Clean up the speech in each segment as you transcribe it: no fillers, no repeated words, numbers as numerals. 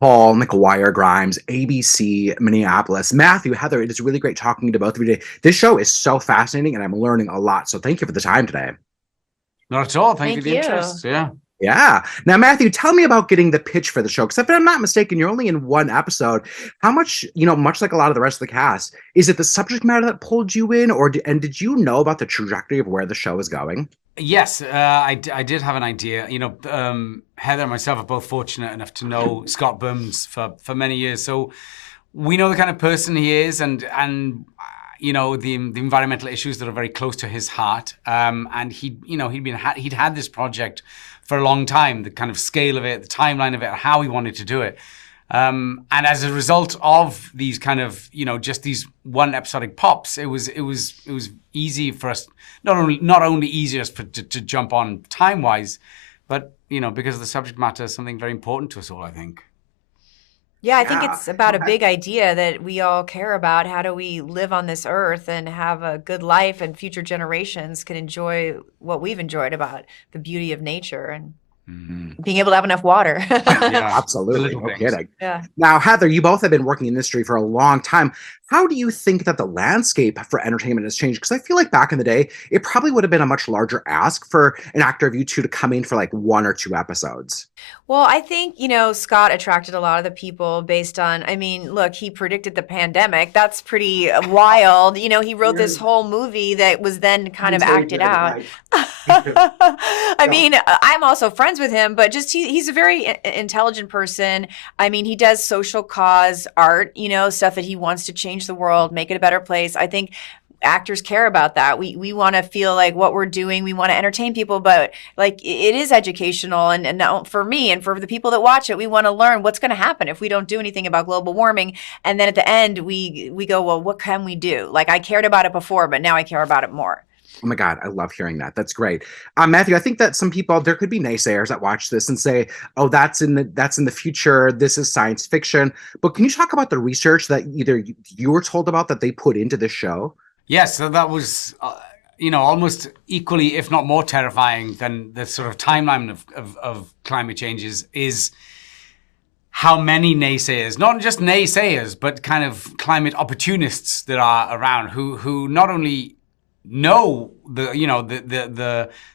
Paul McGuire Grimes, ABC, Minneapolis. Matthew, Heather, it is really great talking to both of you today. This show is so fascinating and I'm learning a lot. So thank you for the time today. Not at all. Thank you Thank for the you. interest. Yeah. Yeah. Now, Matthew, tell me about getting the pitch for the show. Because if I'm not mistaken, you're only in one episode. How much, much like a lot of the rest of the cast, is it the subject matter that pulled you in, and did you know about the trajectory of where the show is going? Yes, I did have an idea. Heather and myself are both fortunate enough to know Scott Burns for many years, so we know the kind of person he is, and the environmental issues that are very close to his heart. And he'd had this project for a long time, the kind of scale of it, the timeline of it, how he wanted to do it. And as a result of these kind of, just these one episodic pops, it was easy for us, not only easier to jump on time wise, but because the subject matter is something very important to us all, I think. Yeah, I think it's about a big idea that we all care about. How do we live on this earth and have a good life, and future generations can enjoy what we've enjoyed about the beauty of nature and being able to have enough water. Yeah, absolutely. No kidding. Yeah. Now, Heather, you both have been working in the industry for a long time. How do you think that the landscape for entertainment has changed? Because I feel like back in the day, it probably would have been a much larger ask for an actor of you two to come in for like 1 or 2 episodes. Well, I think, Scott attracted a lot of the people based on, look, he predicted the pandemic. That's pretty wild. He wrote this whole movie that was then kind of acted out. I'm also friends with him, but just he's a very intelligent person. He does social cause art, stuff that he wants to change the world, make it a better place. I think actors care about that. We want to feel like what we're doing, we want to entertain people, but like it is educational. And now for me and for the people that watch it, we want to learn what's going to happen if we don't do anything about global warming. And then at the end, we go, well, what can we do? Like I cared about it before, but now I care about it more. Oh my God, I love hearing that. That's great. Matthew, I think that some people, there could be naysayers that watch this and say, oh, that's in the future. This is science fiction. But can you talk about the research that either you were told about that they put into this show? Yes, so that was, almost equally, if not more terrifying than the sort of timeline of climate changes is how many naysayers, not just naysayers, but kind of climate opportunists that are around who not only know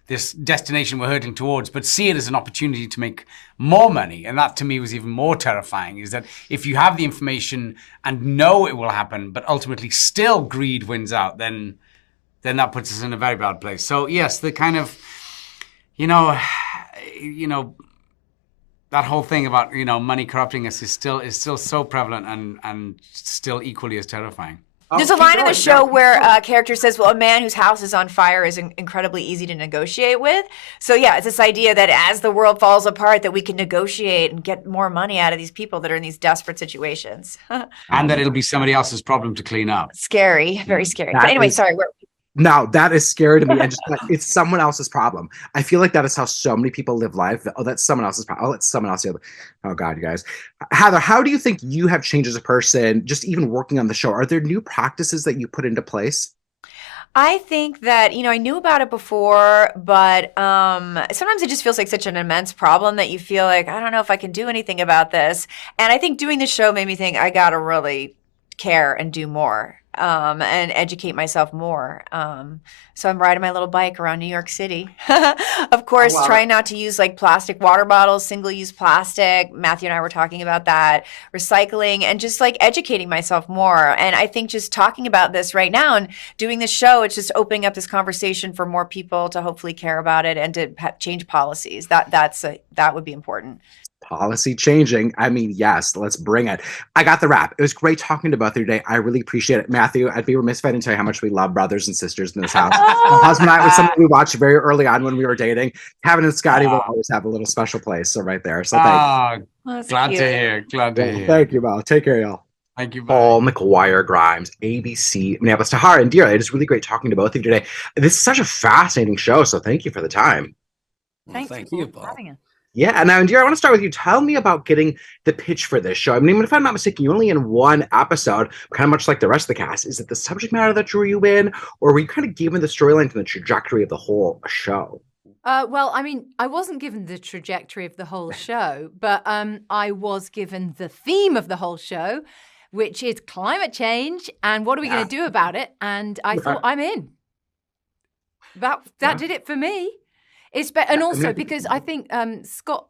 this destination we're heading towards, but see it as an opportunity to make more money. And that to me was even more terrifying, is that if you have the information and know it will happen, but ultimately still greed wins out, then that puts us in a very bad place. So yes, the kind of, that whole thing about, money corrupting us is still so prevalent and still equally as terrifying. There's a line in the show where a character says, well, a man whose house is on fire is incredibly easy to negotiate with. So yeah, it's this idea that as the world falls apart, that we can negotiate and get more money out of these people that are in these desperate situations. And that it'll be somebody else's problem to clean up. Scary, very scary. But anyway, sorry. No, that is scary to me. And just it's someone else's problem. I feel like that is how so many people live life. Oh, that's someone else's problem. I'll let someone else do it. Oh God, you guys. Heather, how do you think you have changed as a person, just even working on the show? Are there new practices that you put into place? I think that, I knew about it before, but sometimes it just feels like such an immense problem that you feel like, I don't know if I can do anything about this. And I think doing the show made me think I got to really care and do more. And educate myself more. So I'm riding my little bike around New York City. Of course, trying not to use like plastic water bottles, single-use plastic. Matthew and I were talking about that, recycling, and just like educating myself more. And I think just talking about this right now and doing this show, it's just opening up this conversation for more people to hopefully care about it and to change policies. That would be important. Policy changing. Yes, let's bring it. I got the wrap. It was great talking to both of you today. I really appreciate it. Matthew, I'd be remiss if I didn't tell you how much we love brothers and sisters in this house. My husband and I was something we watched very early on when we were dating. Kevin and Scotty will always have a little special place. So right there. So thank you. Glad to hear. Thank you, Val. Take care, y'all. Thank you. Paul McGuire Grimes, ABC, Minneapolis. Tahara and Dira, it is really great talking to both of you today. This is such a fascinating show, so thank you for the time. Thank you for having us. Yeah, and now, Indira, I want to start with you. Tell me about getting the pitch for this show. If I'm not mistaken, you're only in 1 episode, kind of much like the rest of the cast. Is it the subject matter that drew you in, or were you kind of given the storyline and the trajectory of the whole show? Well, I mean, I wasn't given the trajectory of the whole show, but I was given the theme of the whole show, which is climate change and what are we going to do about it? And I thought, I'm in. That did it for me. And also because I think Scott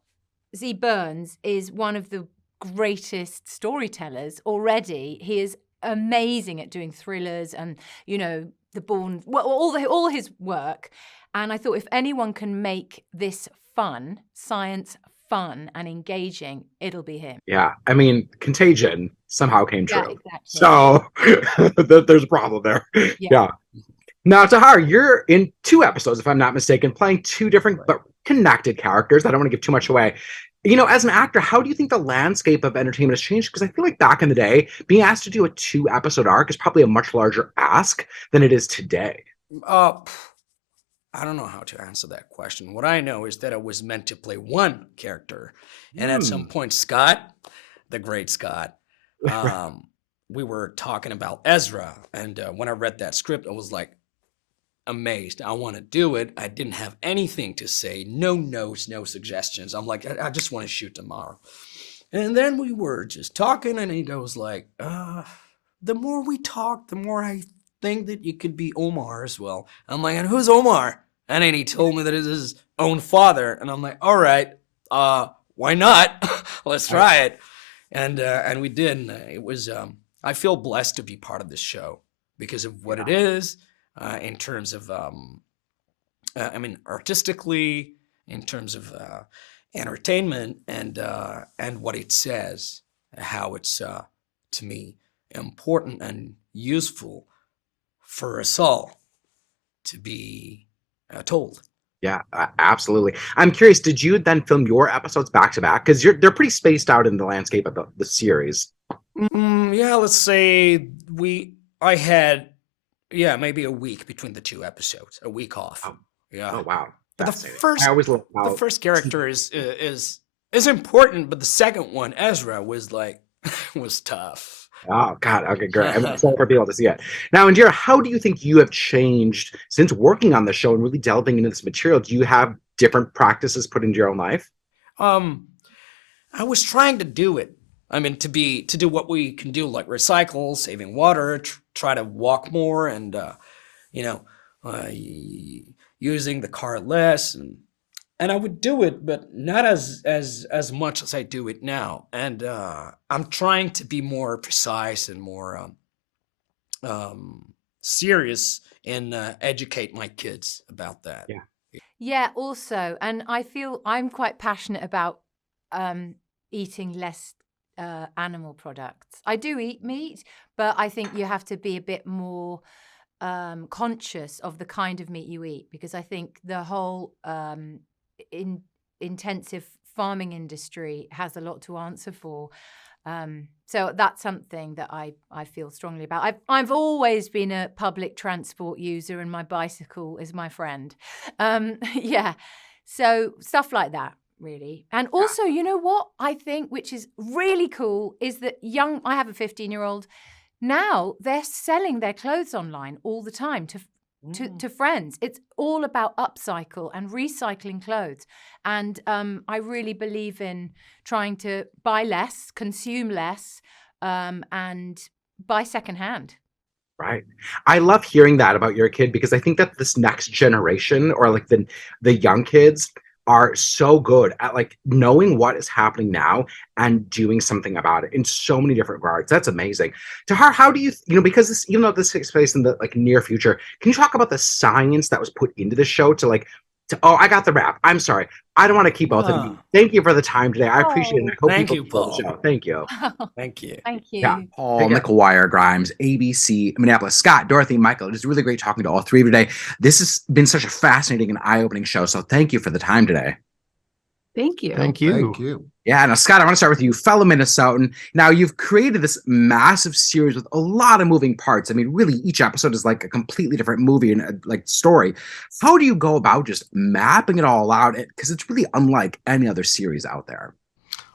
Z. Burns is one of the greatest storytellers already. He is amazing at doing thrillers and, The Bourne, all his work. And I thought if anyone can make this fun, science fun and engaging, it'll be him. Yeah. I mean, Contagion somehow came true. Yeah, exactly. So there's a problem there. Yeah. Now, Tahar, you're in 2 episodes, if I'm not mistaken, playing 2 different but connected characters. I don't want to give too much away. As an actor, how do you think the landscape of entertainment has changed? Because I feel like back in the day, being asked to do a 2-episode arc is probably a much larger ask than it is today. I don't know how to answer that question. What I know is that I was meant to play one character. And at some point, Scott, the great Scott, we were talking about Ezra. And when I read that script, I was like, amazed. I want to do it. I didn't have anything to say. No notes, no suggestions. I'm like, I just want to shoot tomorrow. And then we were just talking, and he goes like, the more we talk, the more I think that you could be Omar as well. I'm like, and who's Omar? And then he told me that it's his own father. And I'm like, all right, why not? Let's try it. And we did. And it was, I feel blessed to be part of this show because of what it is in terms of, artistically, in terms of entertainment and what it says, how it's, to me, important and useful for us all to be told. Yeah, absolutely. I'm curious, did you then film your episodes back to back? Because they're pretty spaced out in the landscape of the series. Yeah, let's say I had maybe a week between the 2 episodes, a week off. Oh wow. But the first character is important, but the second one, Ezra, was tough. Oh God. Okay, great. I'm excited for people to see it. Now, Indira, how do you think you have changed since working on the show and really delving into this material? Do you have different practices put into your own life? I was trying to do it. I mean, to do what we can do, like recycle, saving water, try to walk more, and using the car less, and I would do it, but not as much as I do it now. And I'm trying to be more precise and more serious and educate my kids about that. Yeah, also, and I feel I'm quite passionate about eating less animal products. I do eat meat, but I think you have to be a bit more conscious of the kind of meat you eat, because I think the whole intensive farming industry has a lot to answer for. So that's something that I feel strongly about. I've always been a public transport user, and my bicycle is my friend. So stuff like that, really. And also, you know what I think, which is really cool, is that I have a 15-year-old. Now they're selling their clothes online all the time to friends. It's all about upcycle and recycling clothes. And I really believe in trying to buy less, consume less, and buy secondhand. Right. I love hearing that about your kid, because I think that this next generation, or like the young kids, are so good at like knowing what is happening now and doing something about it in so many different regards. That's amazing. Tahar, how do you, because this, even though this takes place in the like near future, can you talk about the science that was put into the show I got the rap. I'm sorry. I don't want to keep both of you. Thank you for the time today. I appreciate it. I hope thank people you, Paul. the show. Thank you. Thank you. Thank you. Yeah. Paul, McGuire, Grimes, ABC, Minneapolis, Scott, Dorothy, Michael. It is really great talking to all 3 of you today. This has been such a fascinating and eye-opening show. So thank you for the time today. Thank you. Thank you. Thank you. Yeah, now Scott, I want to start with you, fellow Minnesotan. Now, you've created this massive series with a lot of moving parts. I mean, really, each episode is like a completely different movie and like story. How do you go about just mapping it all out? Because it's really unlike any other series out there.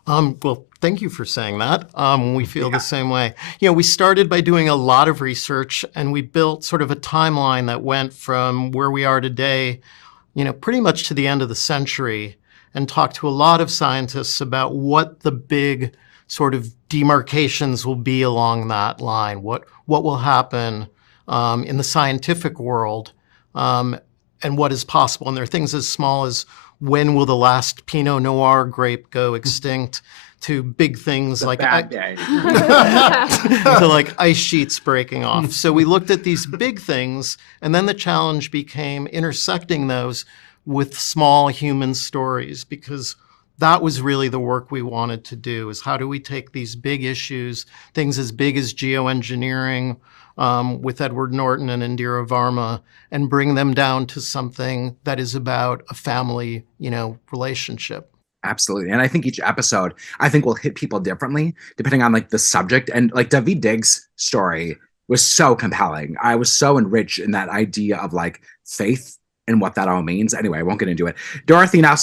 Well, thank you for saying that. We feel the same way. We started by doing a lot of research, and we built sort of a timeline that went from where we are today, pretty much to the end of the century and talked to a lot of scientists about what the big sort of demarcations will be along that line, what will happen in the scientific world, and what is possible. And there are things as small as when will the last Pinot Noir grape go extinct, to big things like to like ice sheets breaking off. So we looked at these big things, and then the challenge became intersecting those with small human stories, because that was really the work we wanted to do, is how do we take these big issues, things as big as geoengineering with Edward Norton and Indira Varma, and bring them down to something that is about a family, relationship. Absolutely. And I think each episode, will hit people differently depending on like the subject. And like David Diggs' story was so compelling. I was so enriched in that idea of like faith and what that all means. Anyway, I won't get into it. Dorothy, now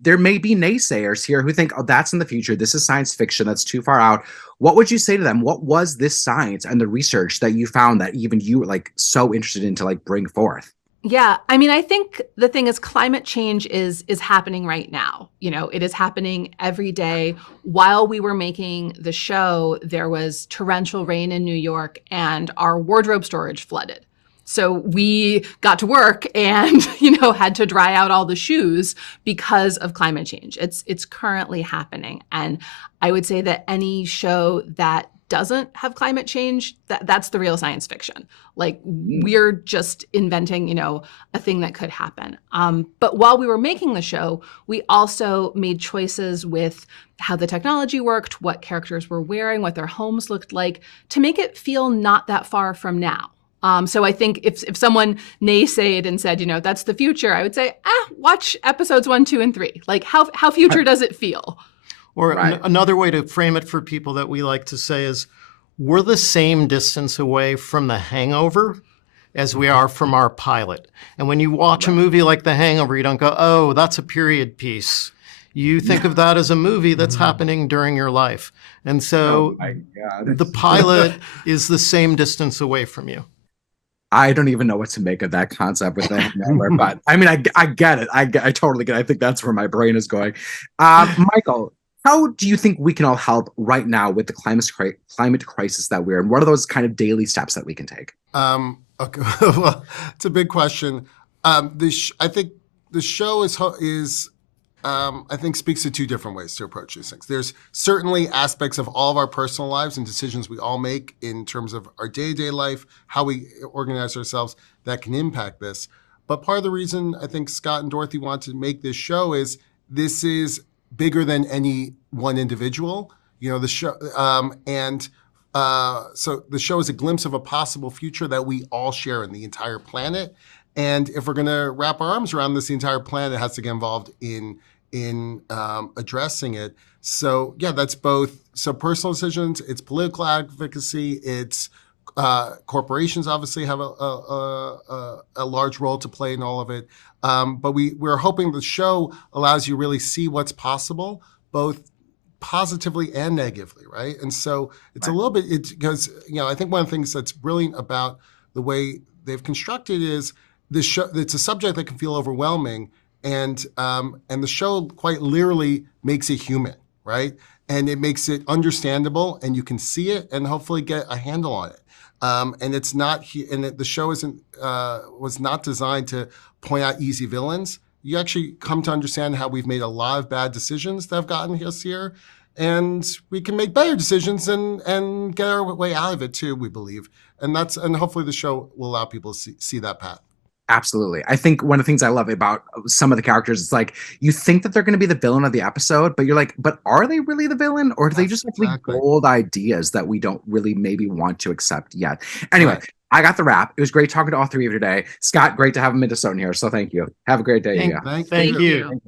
there may be naysayers here who think, oh, that's in the future. This is science fiction. That's too far out. What would you say to them? What was this science and the research that you found that even you were like so interested in to like bring forth? Yeah, I think the thing is climate change is happening right now. It is happening every day. While we were making the show, there was torrential rain in New York and our wardrobe storage flooded. So we got to work and, had to dry out all the shoes because of climate change. It's currently happening. And I would say that any show that doesn't have climate change, that's the real science fiction. Like we're just inventing, a thing that could happen. But while we were making the show, we also made choices with how the technology worked, what characters were wearing, what their homes looked like, to make it feel not that far from now. So I think if someone naysayed and said, that's the future, I would say, watch episodes 1, 2, and 3. Like how future does it feel? Or another way to frame it for people that we like to say is, we're the same distance away from The Hangover as we are from our pilot. And when you watch a movie like The Hangover, you don't go, oh, that's a period piece. You think of that as a movie that's happening during your life. And so the pilot is the same distance away from you. I don't even know what to make of that concept with The Hangover, but I get it. I totally get it. I think that's where my brain is going. Michael, how do you think we can all help right now with the climate crisis that we're in? What are those kind of daily steps that we can take? Okay. Well, it's a big question. I think the show speaks to two different ways to approach these things. There's certainly aspects of all of our personal lives and decisions we all make in terms of our day-to-day life, how we organize ourselves, that can impact this. But part of the reason I think Scott and Dorothy want to make this show is this is bigger than any one individual. The show, so the show is a glimpse of a possible future that we all share in the entire planet. And if we're going to wrap our arms around this, the entire planet has to get involved in addressing it. So yeah, that's both personal decisions, it's political advocacy, it's corporations obviously have a large role to play in all of it. But we're hoping the show allows you really see what's possible, both positively and negatively, right? And so it's a little bit, because I think one of the things that's brilliant about the way they've constructed is this show. It's a subject that can feel overwhelming, and the show quite literally makes it human, right? And it makes it understandable, and you can see it, and hopefully get a handle on it. And it's not, the show was not designed to point out easy villains. You actually come to understand how we've made a lot of bad decisions that have gotten us here, and we can make better decisions and get our way out of it too, we believe. And hopefully the show will allow people to see that path. Absolutely. I think one of the things I love about some of the characters is like, you think that they're going to be the villain of the episode, but you're like, but are they really the villain? Or do they just have really bold ideas that we don't really maybe want to accept yet? Anyway, I got the wrap. It was great talking to all three of you today. Scott, great to have a Minnesotan here. So thank you. Have a great day. Thank you. Thank you.